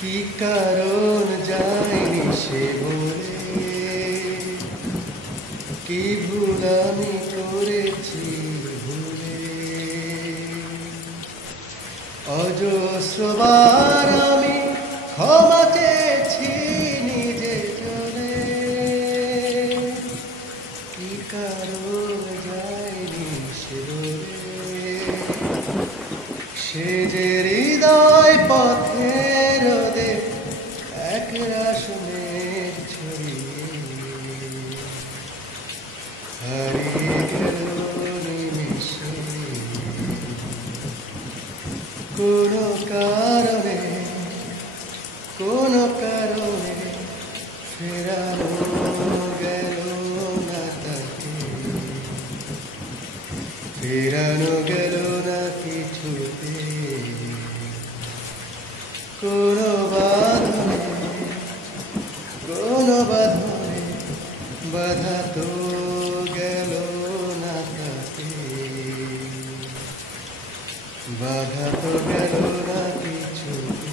কি কারণ যায়নি সে বলে, কি ভুল আমি করেছি ভুলে। অজস্রবার আমি ক্ষমা চেয়েছি নিজে চলে, কি কারণ যায়নি সে বলে। সে যে হৃদয় পথে রোদে এক রাসমে ছড়িয়ে হারিয়ে গেল নিমেষে। কোনো কারণে কোনো কারণে ফেরানো গেল না তাকে, ফেরানো গেল না কিছুতে। কোনো বাঁধনে কোনো বাঁধনে বাধা তো গেল না তাকে, বাধা তো গেল না কিছুতে।